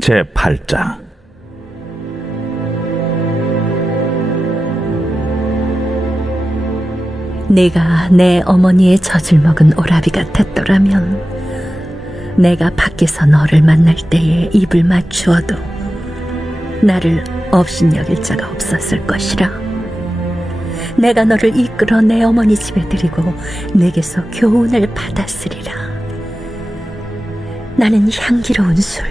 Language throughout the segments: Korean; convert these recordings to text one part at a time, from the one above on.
제8장. 내가 내 어머니의 젖을 먹은 오라비 같았더라면 내가 밖에서 너를 만날 때에 입을 맞추어도 나를 업신여길 자가 없었을 것이라. 내가 너를 이끌어 내 어머니 집에 들이고 내게서 교훈을 받았으리라. 나는 향기로운 술,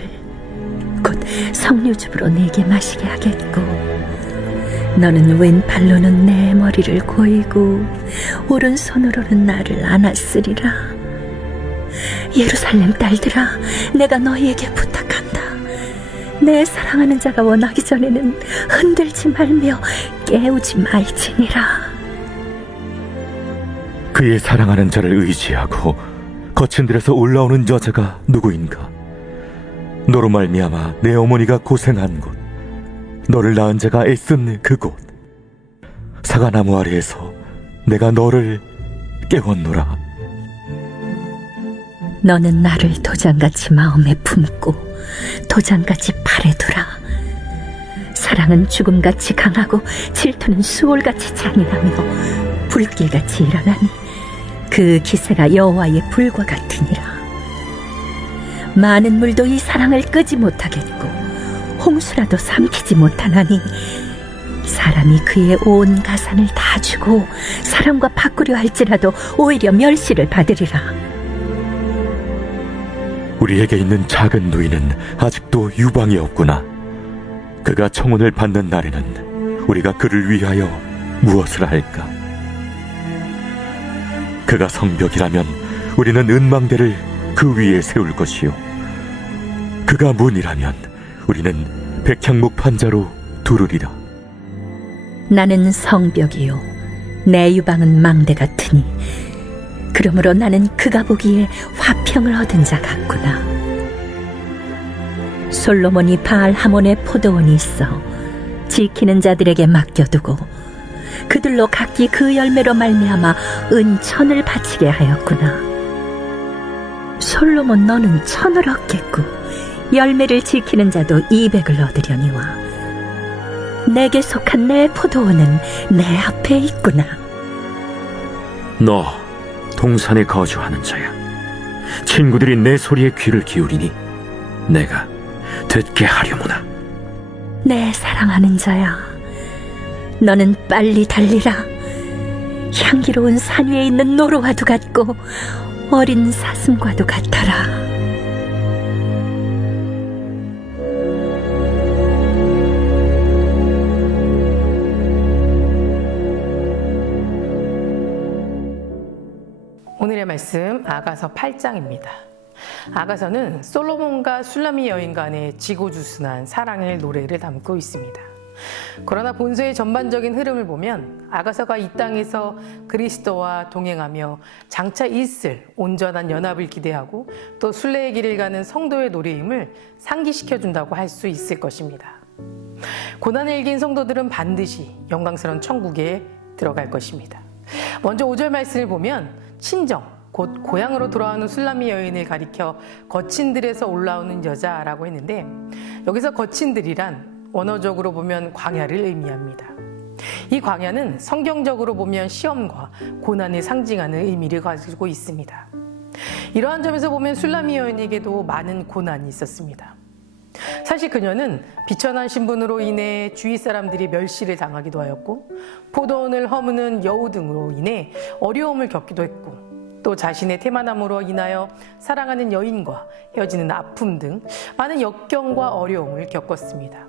곧 석류즙으로 내게 마시게 하겠고, 너는 왼팔로는 내 머리를 고이고 오른손으로는 나를 안았으리라. 예루살렘 딸들아, 내가 너희에게 부탁한다. 내 사랑하는 자가 원하기 전에는 흔들지 말며 깨우지 말지니라. 그의 사랑하는 자를 의지하고 거친 들에서 올라오는 여자가 누구인가? 너로 말미암아 내 어머니가 고생한 곳, 너를 낳은 자가 애쓴 그곳, 사과나무 아래에서 내가 너를 깨웠노라. 너는 나를 도장같이 마음에 품고 도장같이 팔에 두라. 사랑은 죽음같이 강하고 질투는 수월같이 잔인하며 불길같이 일어나니 그 기세가 여호와의 불과 같으니라. 많은 물도 이 사랑을 끄지 못하겠고 홍수라도 삼키지 못하나니 사람이 그의 온 가산을 다 주고 사람과 바꾸려 할지라도 오히려 멸시를 받으리라. 우리에게 있는 작은 누이는 아직도 유방이 없구나. 그가 청혼을 받는 날에는 우리가 그를 위하여 무엇을 할까? 그가 성벽이라면 우리는 은망대를 그 위에 세울 것이요, 그가 문이라면 우리는 백향목 판자로 두르리라. 나는 성벽이요 내 유방은 망대 같으니 그러므로 나는 그가 보기에 화평을 얻은 자 같구나. 솔로몬이 바알 하몬의 포도원이 있어 지키는 자들에게 맡겨두고 그들로 각기 그 열매로 말미암아 은천을 바치게 하였구나. 솔로몬, 너는 천을 얻겠고 열매를 지키는 자도 200을 얻으려니와 내게 속한 내 포도원은 내 앞에 있구나. 너 동산에 거주하는 자야. 친구들이 내 소리에 귀를 기울이니 내가 듣게 하려무나. 내 사랑하는 자야, 너는 빨리 달리라. 향기로운 산 위에 있는 노루와도 같고 어린 사슴과도 같아라. 오늘의 말씀 아가서 8장입니다. 아가서는 솔로몬과 술라미 여인 간의 지고주순한 사랑의 노래를 담고 있습니다. 그러나 본서의 전반적인 흐름을 보면 아가서가 이 땅에서 그리스도와 동행하며 장차 있을 온전한 연합을 기대하고 또 순례의 길을 가는 성도의 노래임을 상기시켜준다고 할 수 있을 것입니다. 고난을 이긴 성도들은 반드시 영광스러운 천국에 들어갈 것입니다. 먼저 5절 말씀을 보면 친정, 곧 고향으로 돌아오는 술라미 여인을 가리켜 거친들에서 올라오는 여자라고 했는데, 여기서 거친들이란 원어적으로 보면 광야를 의미합니다. 이 광야는 성경적으로 보면 시험과 고난을 상징하는 의미를 가지고 있습니다. 이러한 점에서 보면 술라미 여인에게도 많은 고난이 있었습니다. 사실 그녀는 비천한 신분으로 인해 주위 사람들이 멸시를 당하기도 하였고, 포도원을 허무는 여우 등으로 인해 어려움을 겪기도 했고, 또 자신의 태만함으로 인하여 사랑하는 여인과 헤어지는 아픔 등 많은 역경과 어려움을 겪었습니다.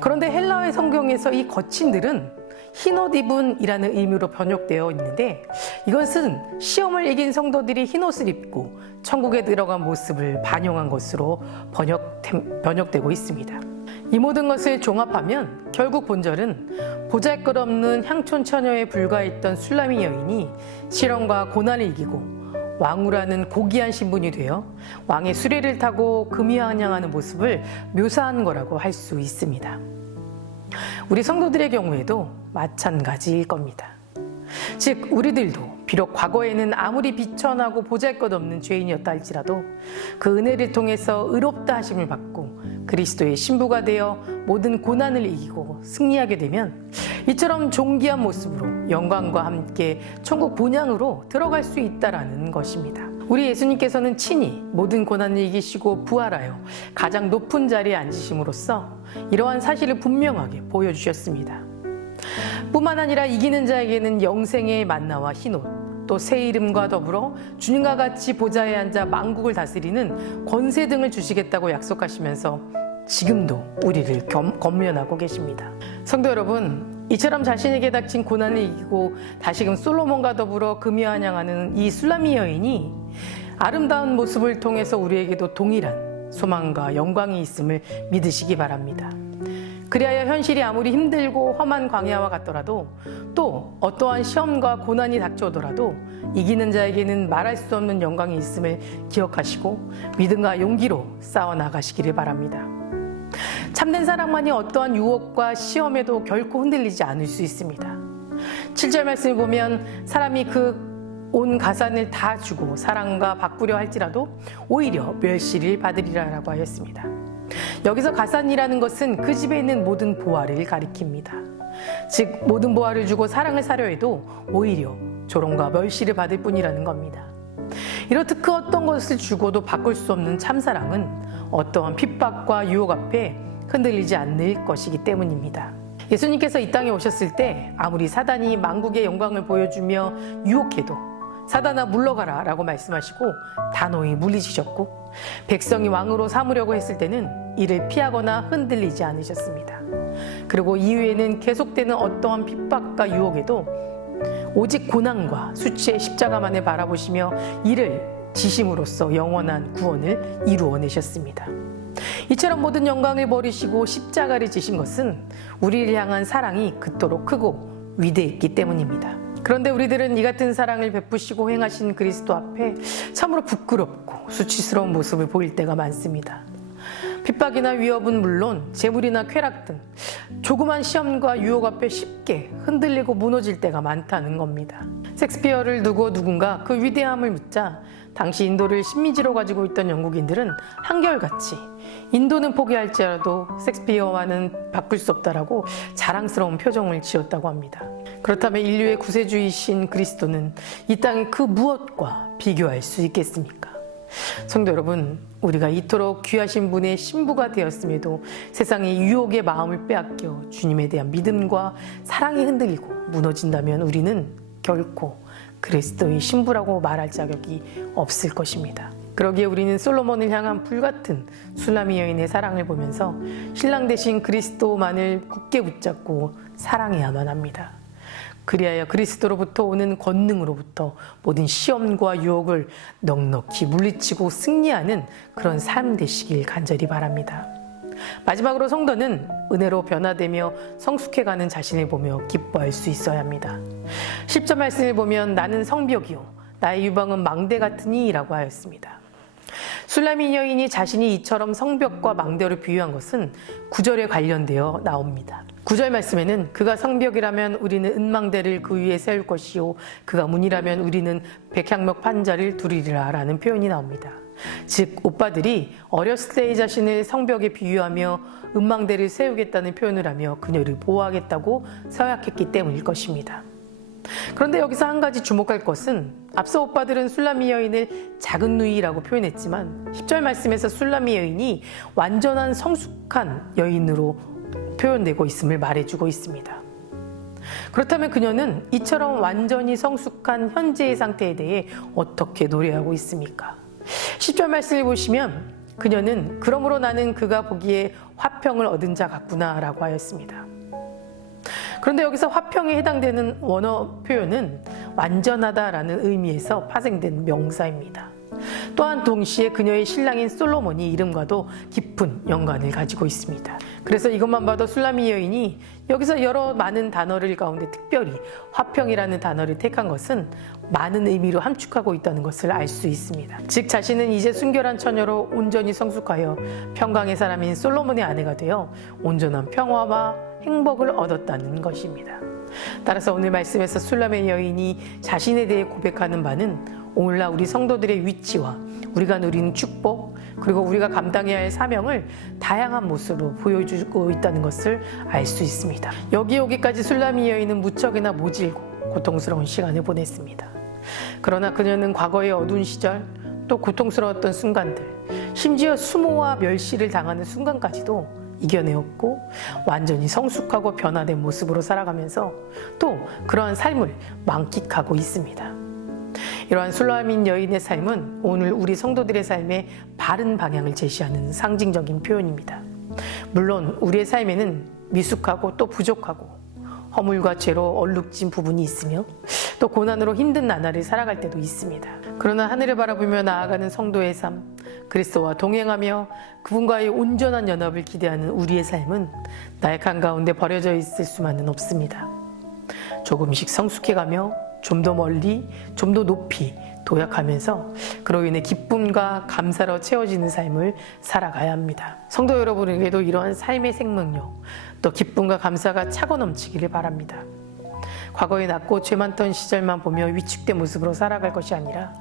그런데 헬라어의 성경에서 이 거친들은 흰옷 입은이라는 의미로 번역되어 있는데, 이것은 시험을 이긴 성도들이 흰옷을 입고 천국에 들어간 모습을 반영한 것으로 번역되고 있습니다. 이 모든 것을 종합하면 결국 본절은 보잘것없는 향촌 처녀에 불과했던 술라미 여인이 시련과 고난을 이기고 왕후라는 고귀한 신분이 되어 왕의 수레를 타고 금이 환영하는 모습을 묘사한 거라고 할 수 있습니다. 우리 성도들의 경우에도 마찬가지일 겁니다. 즉 우리들도 비록 과거에는 아무리 비천하고 보잘것없는 죄인이었다 할지라도 그 은혜를 통해서 의롭다 하심을 받고 그리스도의 신부가 되어 모든 고난을 이기고 승리하게 되면 이처럼 존귀한 모습으로 영광과 함께 천국 본향으로 들어갈 수 있다라는 것입니다. 우리 예수님께서는 친히 모든 고난을 이기시고 부활하여 가장 높은 자리에 앉으심으로써 이러한 사실을 분명하게 보여주셨습니다. 뿐만 아니라 이기는 자에게는 영생의 만나와 흰옷, 또 새 이름과 더불어 주님과 같이 보좌에 앉아 만국을 다스리는 권세 등을 주시겠다고 약속하시면서 지금도 우리를 권면하고 계십니다. 성도 여러분, 이처럼 자신에게 닥친 고난을 이기고 다시금 솔로몬과 더불어 금이 환영하는 이 술라미 여인이 아름다운 모습을 통해서 우리에게도 동일한 소망과 영광이 있음을 믿으시기 바랍니다. 그리하여 현실이 아무리 힘들고 험한 광야와 같더라도 또 어떠한 시험과 고난이 닥쳐오더라도 이기는 자에게는 말할 수 없는 영광이 있음을 기억하시고 믿음과 용기로 싸워나가시기를 바랍니다. 참된 사랑만이 어떠한 유혹과 시험에도 결코 흔들리지 않을 수 있습니다. 7절 말씀을 보면 사람이 그 온 가산을 다 주고 사랑과 바꾸려 할지라도 오히려 멸시를 받으리라라고 하였습니다. 여기서 가산이라는 것은 그 집에 있는 모든 보화를 가리킵니다. 즉 모든 보화를 주고 사랑을 사려 해도 오히려 조롱과 멸시를 받을 뿐이라는 겁니다. 이렇듯 그 어떤 것을 주고도 바꿀 수 없는 참사랑은 어떠한 핍박과 유혹 앞에 흔들리지 않을 것이기 때문입니다. 예수님께서 이 땅에 오셨을 때 아무리 사단이 만국의 영광을 보여주며 유혹해도 사단아 물러가라 라고 말씀하시고 단호히 물리치셨고 백성이 왕으로 삼으려고 했을 때는 이를 피하거나 흔들리지 않으셨습니다. 그리고 이후에는 계속되는 어떠한 핍박과 유혹에도 오직 고난과 수치의 십자가만을 바라보시며 이를 지심으로써 영원한 구원을 이루어내셨습니다. 이처럼 모든 영광을 버리시고 십자가를 지신 것은 우리를 향한 사랑이 그토록 크고 위대했기 때문입니다. 그런데 우리들은 이 같은 사랑을 베푸시고 행하신 그리스도 앞에 참으로 부끄럽고 수치스러운 모습을 보일 때가 많습니다. 핍박이나 위협은 물론 재물이나 쾌락 등 조그만 시험과 유혹 앞에 쉽게 흔들리고 무너질 때가 많다는 겁니다. 섹스피어를 두고 누군가 그 위대함을 묻자 당시 인도를 식민지로 가지고 있던 영국인들은 한결같이 인도는 포기할지라도 섹스피어와는 바꿀 수 없다라고 자랑스러운 표정을 지었다고 합니다. 그렇다면 인류의 구세주이신 그리스도는 이 땅의 그 무엇과 비교할 수 있겠습니까? 성도 여러분, 우리가 이토록 귀하신 분의 신부가 되었음에도 세상의 유혹의 마음을 빼앗겨 주님에 대한 믿음과 사랑이 흔들리고 무너진다면 우리는 결코 그리스도의 신부라고 말할 자격이 없을 것입니다. 그러기에 우리는 솔로몬을 향한 불같은 술라미 여인의 사랑을 보면서 신랑 되신 그리스도만을 굳게 붙잡고 사랑해야만 합니다. 그리하여 그리스도로부터 오는 권능으로부터 모든 시험과 유혹을 넉넉히 물리치고 승리하는 그런 삶 되시길 간절히 바랍니다. 마지막으로 성도는 은혜로 변화되며 성숙해가는 자신을 보며 기뻐할 수 있어야 합니다. 10절 말씀을 보면 나는 성벽이요 나의 유방은 망대 같으니 라고 하였습니다. 술라미 여인이 자신이 이처럼 성벽과 망대를 비유한 것은 9절에 관련되어 나옵니다. 9절 말씀에는 그가 성벽이라면 우리는 은망대를 그 위에 세울 것이요 그가 문이라면 우리는 백향목 판자를 두리리라 라는 표현이 나옵니다. 즉 오빠들이 어렸을 때의 자신을 성벽에 비유하며 은망대를 세우겠다는 표현을 하며 그녀를 보호하겠다고 서약했기 때문일 것입니다. 그런데 여기서 한 가지 주목할 것은 앞서 오빠들은 술라미 여인을 작은 누이라고 표현했지만 10절 말씀에서 술라미 여인이 완전한 성숙한 여인으로 표현되고 있음을 말해주고 있습니다. 그렇다면 그녀는 이처럼 완전히 성숙한 현재의 상태에 대해 어떻게 노래하고 있습니까? 10절 말씀을 보시면 그녀는 그러므로 나는 그가 보기에 화평을 얻은 자 같구나 라고 하였습니다. 그런데 여기서 화평에 해당되는 원어 표현은 완전하다라는 의미에서 파생된 명사입니다. 또한 동시에 그녀의 신랑인 솔로몬이 이름과도 깊은 연관을 가지고 있습니다. 그래서 이것만 봐도 술라미 여인이 여기서 여러 많은 단어를 가운데 특별히 화평이라는 단어를 택한 것은 많은 의미로 함축하고 있다는 것을 알 수 있습니다. 즉 자신은 이제 순결한 처녀로 온전히 성숙하여 평강의 사람인 솔로몬의 아내가 되어 온전한 평화와 행복을 얻었다는 것입니다. 따라서 오늘 말씀에서 술람의 여인이 자신에 대해 고백하는 바는 오늘날 우리 성도들의 위치와 우리가 누리는 축복, 그리고 우리가 감당해야 할 사명을 다양한 모습으로 보여주고 있다는 것을 알 수 있습니다. 여기 오기까지 술람의 여인은 무척이나 모질고 고통스러운 시간을 보냈습니다. 그러나 그녀는 과거의 어두운 시절, 또 고통스러웠던 순간들, 심지어 수모와 멸시를 당하는 순간까지도 이겨내었고 완전히 성숙하고 변화된 모습으로 살아가면서 또 그러한 삶을 만끽하고 있습니다. 이러한 술람인 여인의 삶은 오늘 우리 성도들의 삶에 바른 방향을 제시하는 상징적인 표현입니다. 물론 우리의 삶에는 미숙하고 또 부족하고 허물과 죄로 얼룩진 부분이 있으며 또 고난으로 힘든 나날을 살아갈 때도 있습니다. 그러나 하늘을 바라보며 나아가는 성도의 삶, 그리스도와 동행하며 그분과의 온전한 연합을 기대하는 우리의 삶은 나약한 가운데 버려져 있을 수만은 없습니다. 조금씩 성숙해가며 좀 더 멀리, 좀 더 높이 도약하면서 그로 인해 기쁨과 감사로 채워지는 삶을 살아가야 합니다. 성도 여러분에게도 이러한 삶의 생명력, 또 기쁨과 감사가 차고 넘치기를 바랍니다. 과거에 낮고 죄 많던 시절만 보며 위축된 모습으로 살아갈 것이 아니라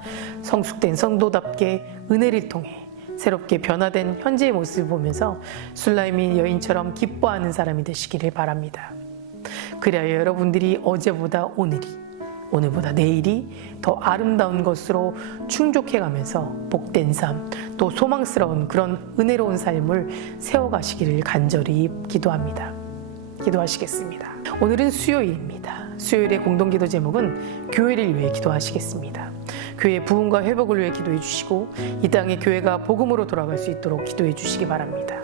성숙된 성도답게 은혜를 통해 새롭게 변화된 현재의 모습을 보면서 술람의 여인처럼 기뻐하는 사람이 되시기를 바랍니다. 그래야 여러분들이 어제보다 오늘보다 내일이 더 아름다운 것으로 충족해가면서 복된 삶, 또 소망스러운 그런 은혜로운 삶을 세워가시기를 간절히 기도합니다. 기도하시겠습니다. 오늘은 수요일입니다. 수요일의 공동기도 제목은 교회를 위해 기도하시겠습니다. 교회 부흥과 회복을 위해 기도해 주시고 이 땅에 교회가 복음으로 돌아갈 수 있도록 기도해 주시기 바랍니다.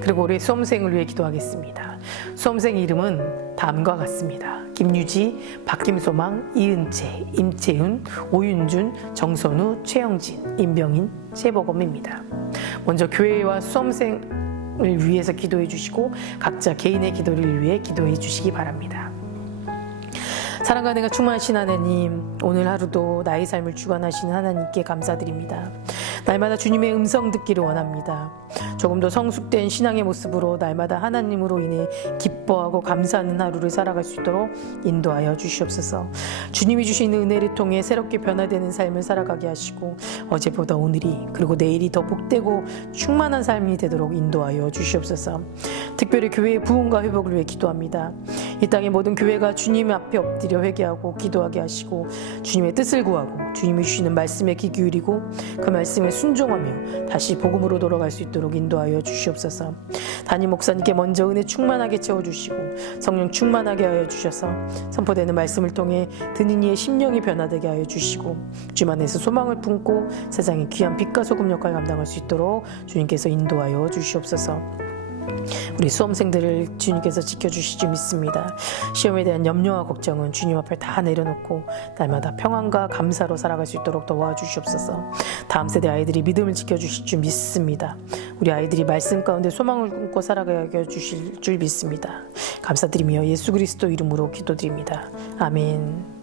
그리고 올해 수험생을 위해 기도하겠습니다. 수험생 이름은 다음과 같습니다. 김유지, 박김소망, 이은채, 임채은, 오윤준, 정선우, 최영진, 임병인, 최보검입니다. 먼저 교회와 수험생을 위해서 기도해 주시고 각자 개인의 기도를 위해 기도해 주시기 바랍니다. 사랑과 은혜가 충만하신 하나님, 오늘 하루도 나의 삶을 주관하시는 하나님께 감사드립니다. 날마다 주님의 음성 듣기를 원합니다. 조금 더 성숙된 신앙의 모습으로 날마다 하나님으로 인해 기뻐하고 감사하는 하루를 살아갈 수 있도록 인도하여 주시옵소서. 주님이 주시는 은혜를 통해 새롭게 변화되는 삶을 살아가게 하시고 어제보다 오늘이 그리고 내일이 더 복되고 충만한 삶이 되도록 인도하여 주시옵소서. 특별히 교회의 부흥과 회복을 위해 기도합니다. 이 땅의 모든 교회가 주님 앞에 엎드려 회개하고 기도하게 하시고 주님의 뜻을 구하고 주님이 주시는 말씀에 귀 기울이고 그 말씀에 순종하며 다시 복음으로 돌아갈 수 있도록 인도하여 주시옵소서. 담임 목사님께 먼저 은혜 충만하게 채워주시고 성령 충만하게 하여 주셔서 선포되는 말씀을 통해 듣는 이의 심령이 변화되게 하여 주시고 주님 안에서 소망을 품고 세상의 귀한 빛과 소금 역할을 감당할 수 있도록 주님께서 인도하여 주시옵소서. 우리 수험생들을 주님께서 지켜주실 줄 믿습니다. 시험에 대한 염려와 걱정은 주님 앞에 다 내려놓고 날마다 평안과 감사로 살아갈 수 있도록 도와주시옵소서. 다음 세대 아이들이 믿음을 지켜주실 줄 믿습니다. 우리 아이들이 말씀 가운데 소망을 꿈꿔 살아가게 주실 줄 믿습니다. 감사드리며 예수 그리스도 이름으로 기도드립니다. 아멘.